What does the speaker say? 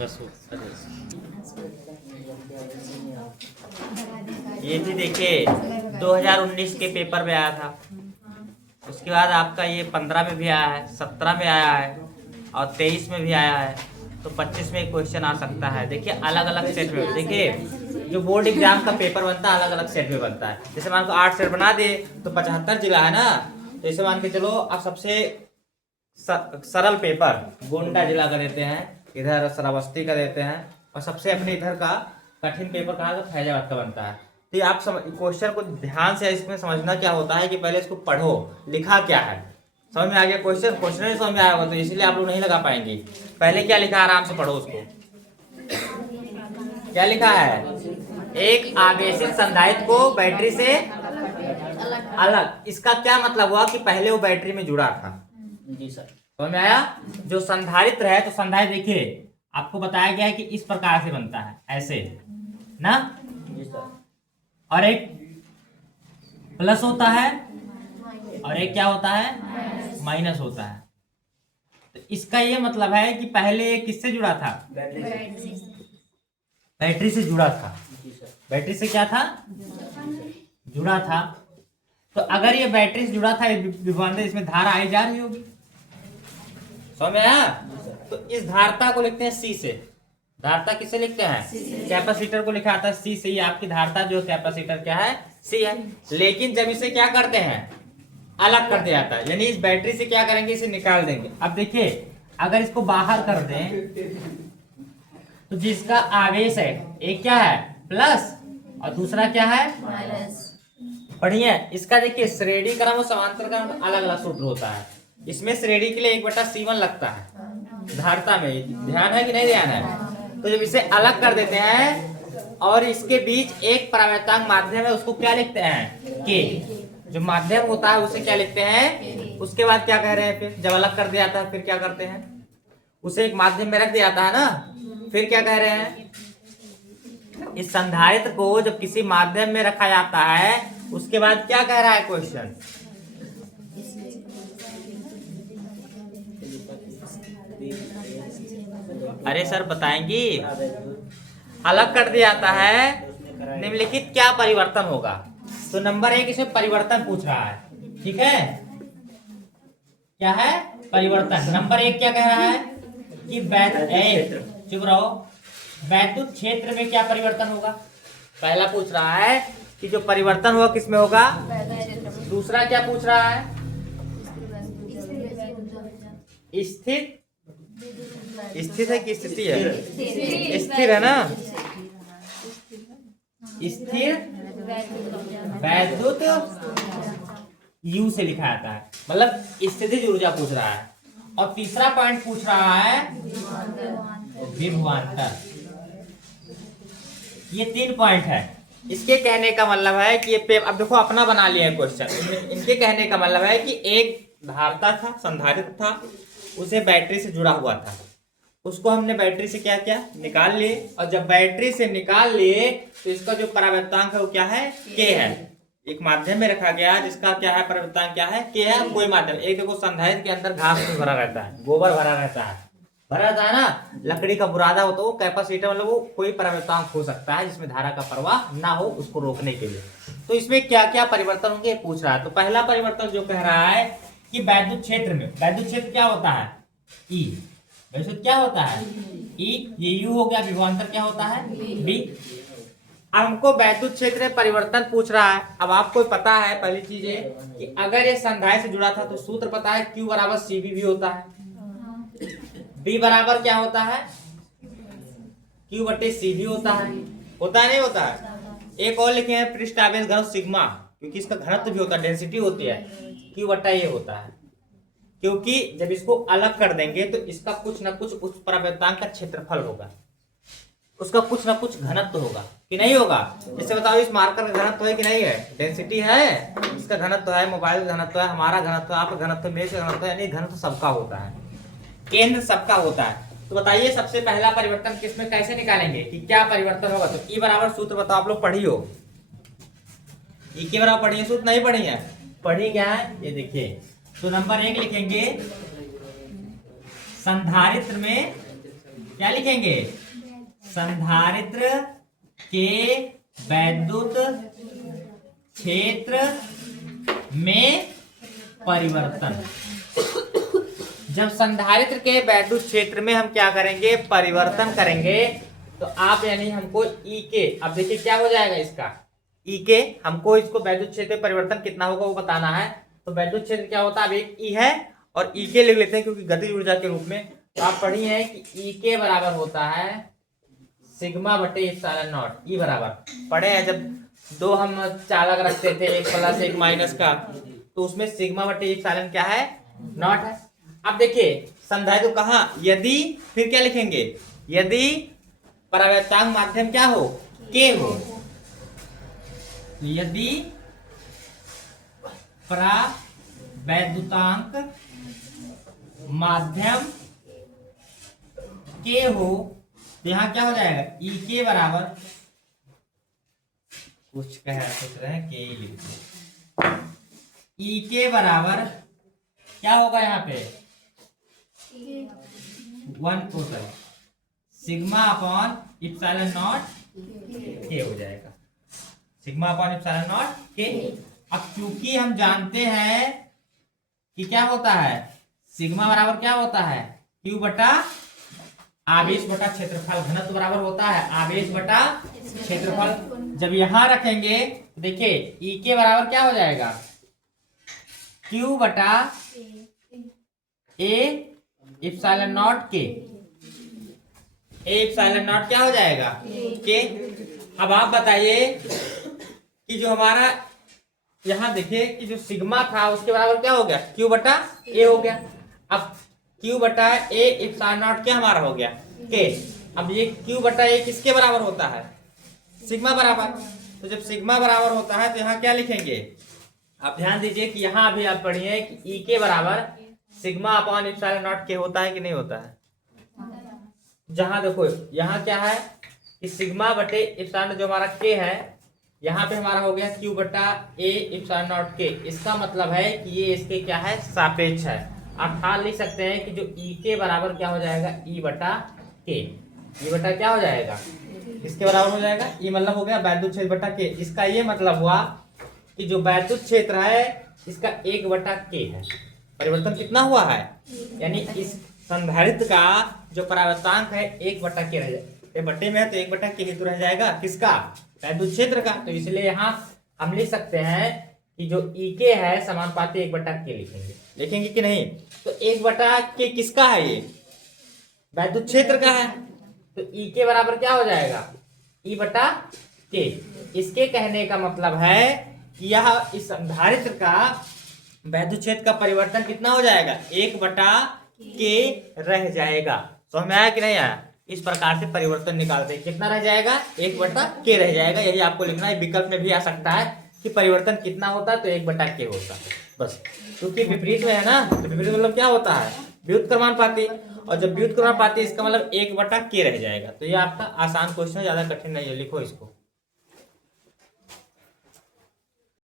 बस ये भी देखिए 2019 के पेपर में आया था। उसके बाद आपका ये 15 में भी आया है, 17 में आया है और 23 में भी आया है। तो 25 में क्वेश्चन आ सकता है। देखिए अलग अलग सेट में, देखिए जो बोर्ड एग्जाम का पेपर बनता है अलग अलग सेट में बनता है। जैसे मान लो 8 सेट बना दे तो 75 जिला है ना, तो इसे मान के चलो आप सबसे सरल पेपर गोंडा जिला का देते हैं, इधर श्रावस्ती का देते हैं, और सबसे अपने इधर का कठिन पेपर कहाँ का फैजाबाद का बनता है। तो ये आप क्वेश्चन को ध्यान से इसमें समझना क्या होता है कि पहले इसको पढ़ो, लिखा क्या है, समझ में आ गया क्वेश्चन नहीं समझ में आया होगा तो इसलिए आप लोग नहीं लगा पाएंगे। पहले क्या लिखा है आराम से पढ़ो उसको। क्या लिखा है? एक आवेशित संधारित्र को बैटरी से अलग। इसका क्या मतलब हुआ कि पहले वो बैटरी में जुड़ा था। जी सर। समझ में आया? जो संधारित्र है तो संधारित्र देखिए आपको बताया गया है कि इस प्रकार से बनता है, ऐसे ना। जी सर। और एक प्लस होता है और एक क्या होता है? माइनस होता है। तो इसका ये मतलब है कि पहले किससे जुड़ा था? बैटरी से जुड़ा था। बैटरी से क्या था? जुड़ा था। तो अगर ये बैटरी से जुड़ा था विभवांतर, इसमें धारा आई जा रही होगी। समझ में आया? तो इस धारता को लिखते हैं सी से। धारता किसे लिखते हैं? कैपेसिटर को लिखा आता है सी से। ये आपकी धारता जो कैपेसिटर क्या है? सी है। लेकिन जब इसे क्या करते हैं? अलग कर दिया जाता है, यानी इस बैटरी से क्या करेंगे? इसे निकाल देंगे। अब देखिए अगर इसको बाहर कर दें तो जिसका आवेश है एक क्या है? प्लस, और दूसरा क्या है? माइनस। बढ़िया। इसका देखिए श्रेणी क्रम और समांतर क्रम अलग अलग सूत्र होता है। इसमें श्रेणी के लिए 1/C1 लगता है धारता में, ध्यान है कि नहीं ध्यान है? तो जब इसे अलग कर देते हैं और इसके बीच एक परावर्तक माध्यम है, उसको क्या लिखते हैं? के। जो माध्यम होता है उसे क्या लिखते हैं? उसके बाद क्या कह रहे हैं? फिर जब अलग कर दिया जाता है फिर क्या करते हैं? उसे एक माध्यम में रख दिया जाता है ना, फिर क्या कह रहे हैं? इस संधारित्र को जब किसी माध्यम में रखा जाता है उसके बाद क्या कह रहा है क्वेश्चन? अरे सर बताएंगी। अलग कर दिया जाता है, निम्नलिखित क्या परिवर्तन होगा? तो नंबर 1 इसमें परिवर्तन पूछ रहा है, ठीक है? क्या है? परिवर्तन। नंबर 1 क्या कह रहा है कि चुप रहो, वैद्युत क्षेत्र में क्या परिवर्तन होगा? पहला पूछ रहा है कि जो परिवर्तन हुआ किसमें होगा? दूसरा क्या पूछ रहा है? स्थिर। स्थिर है कि स्थिति है? स्थिर है ना। स्थिर वैद्युत यू से लिखा जाता है, मतलब स्थितिज ऊर्जा पूछ रहा है। और तीसरा पॉइंट पूछ रहा है विभवांतर। ये 3 पॉइंट है। इसके कहने का मतलब है कि ये अब देखो अपना बना लिया है क्वेश्चन। इनके कहने का मतलब है कि एक धारता था, संधारित्र था, उसे बैटरी से जुड़ा हुआ था, उसको हमने बैटरी से क्या किया? निकाल लिए। और जब बैटरी से निकाल लिए तो इसका जो परावर्तनांक है वो क्या है? के है। एक माध्यम में रखा गया जिसका क्या है? परावर्तनांक क्या है? के है। कोई माध्यम, एक देखो संधारित्र के अंदर घास भरा रहता है, गोबर भरा रहता है, भरा रहता है ना, लकड़ी का बुरादा हो, तो वो कैपेसिटर मतलब वो कोई परावर्तनांक हो सकता है जिसमें धारा का प्रवाह ना हो, उसको रोकने के लिए। तो इसमें क्या क्या परिवर्तन होंगे पूछ रहा है। तो पहला परिवर्तन जो कह रहा है कि वैद्युत क्षेत्र में, वैद्युत क्षेत्र क्या होता है? ई। वैद्युत क्या होता है? ई। ये यू हो गया। विभवांतर क्या होता है? बी। अब हमको वैद्युत क्षेत्र में परिवर्तन पूछ रहा है। अब आपको पता है पहली चीज है कि अगर ये संधारित्र से जुड़ा था तो सूत्र पता है Q बराबर CV भी होता है, B बराबर क्या होता है? Q बटे CV होता है नहीं होता है? एक और लिखे हैं पृष्ठ आवेश घनत्व सिग्मा, क्योंकि इसका घनत्व भी होता है, डेंसिटी होती है, Q बटा ये होता है। क्योंकि जब इसको अलग कर देंगे तो इसका कुछ ना कुछ उस परावर्तनांक का क्षेत्रफल होगा, उसका कुछ ना कुछ घनत्व होगा कि नहीं होगा? जैसे बताओ इस मार्कर का घनत्व है कि नहीं है? डेंसिटी है, इसका घनत्व है, मोबाइल का घनत्व है, हमारा घनत्व, आपका घनत्व, मेरे का घनत्व, यानी घनत्व सबका होता है, केंद्र सबका होता है। तो बताइए सबसे पहला परिवर्तन किसमें कैसे निकालेंगे कि क्या परिवर्तन होगा? तो ई बराबर सूत्र बताओ, आप लोग पढ़ी हो? ई के बराबर पढ़ी है सूत्र? नहीं पढ़ी है? पढ़ी क्या है ये देखिए। तो नंबर 1 लिखेंगे संधारित्र में क्या लिखेंगे? संधारित्र के वैद्युत क्षेत्र में परिवर्तन। जब संधारित्र के वैद्युत क्षेत्र में हम क्या करेंगे? परिवर्तन करेंगे। तो आप यानी हमको ई के, अब देखिए क्या हो जाएगा इसका, ई के हमको इसको वैद्युत क्षेत्र में परिवर्तन कितना होगा वो बताना है। तो वैद्युत क्षेत्र क्या होता है? अब एक ई है और ई के लिख लेते हैं क्योंकि गतिज ऊर्जा के रूप में। तो आप पढ़ी हैं कि ई के बराबर होता है सिग्मा बटे एप्सिलॉन नॉट। ई बराबर पढ़े हैं जब दो हम चालक रखते थे, एक प्लस एक माइनस का, तो उसमें सिग्मा बटे एप्सिलॉन क्या है? नॉट है। अब देखिए संधारित्र तो कहाँ, यदि, फिर क्या लिखेंगे? यदि परावर्तांक माध्यम क्या हो? के हो। यदि परावैद्युतांक माध्यम के हो, तो यहां क्या हो जाएगा? ई के बराबर, कुछ सोच रहे हैं के लिखते, ई के बराबर क्या होगा यहाँ पे? 1 total sigma upon epsilon not के हो जाएगा। सिग्मा अपॉन एप्सिलॉन नॉट के। अब क्योंकि हम जानते हैं कि क्या होता है, सिग्मा बराबर क्या होता है? क्यू बटा आवेश बटा क्षेत्रफल, घनत्व बराबर होता है आवेश बटा क्षेत्रफल। जब यहां रखेंगे तो देखिए ई के बराबर क्या हो जाएगा? क्यू बटा ए एप्सिलॉन नॉट के। ए एप्सिलॉन नॉट क्या हो जाएगा? के। अब आप बताइए कि जो हमारा यहाँ देखिए कि जो सिग्मा था उसके बराबर क्या हो गया? क्यू बटा ए हो गया। अब क्यू बटा ए एप्सिलॉन नॉट क्या हमारा हो गया? के। अब ये क्यू बटा ए किसके बराबर होता है? सिग्मा बराबर। तो जब सिग्मा बराबर होता है तो यहाँ क्या लिखेंगे? आप ध्यान दीजिए कि यहाँ अभी आप पढ़िए कि ई के बराबर सिग्मा अपॉन एप्सिलॉन नॉट के होता है कि नहीं होता है? जहां देखो यहाँ क्या है कि सिग्मा बटे एप्सिलॉन जो हमारा के है, यहाँ पे हमारा हो गया क्यू बटा ए एप्सिलॉन नॉट के। इसका मतलब है कि ये इसके क्या है? सापेक्ष है। अर्थात लिख सकते हैं कि जो ई के बराबर क्या हो जाएगा? ई बटा के। ई बटा क्या हो जाएगा? इसके बराबर हो जाएगा। ई मतलब हो गया वैद्युत क्षेत्र बटा के। इसका ये मतलब हुआ कि जो वैद्युत क्षेत्र है इसका 1 बटा के है। परिवर्तन कितना हुआ है? यानी इस संधारित्र का जो परावर्तांक है 1 बटा के रह जाएगा। बटे में है तो 1 बटा के हेतु रह जाएगा किसका? वैद्युत क्षेत्र का। तो इसलिए यहाँ हम लिख सकते हैं कि जो ई के है समानुपाती 1 बटा के लिखेंगे। लिखेंगे कि नहीं? तो 1 बटा के किसका है? ये वैद्युत क्षेत्र का है। तो ई के बराबर क्या हो जाएगा? ई बटा के। इसके कहने का मतलब है कि यह इस संधारित्र का वैद्युत क्षेत्र का परिवर्तन कितना हो जाएगा? 1 बटा के रह जाएगा। समझ में आया कि नहीं आया? इस प्रकार से परिवर्तन निकालते हैं। कितना रह जाएगा? 1 बटा के रह जाएगा। यही आपको लिखना है। विकल्प में भी आ सकता है कि परिवर्तन कितना होता है, तो 1 बटा के होता है बस। क्योंकि विपरीत में है ना, तो विपरीत मतलब क्या होता है? व्युत्क्रमानुपाती। और जब व्युत्क्रमानुपाती इसका मतलब 1 बटा के रह जाएगा। तो ये आपका आसान क्वेश्चन है, ज्यादा कठिन नहीं है। लिखो इसको।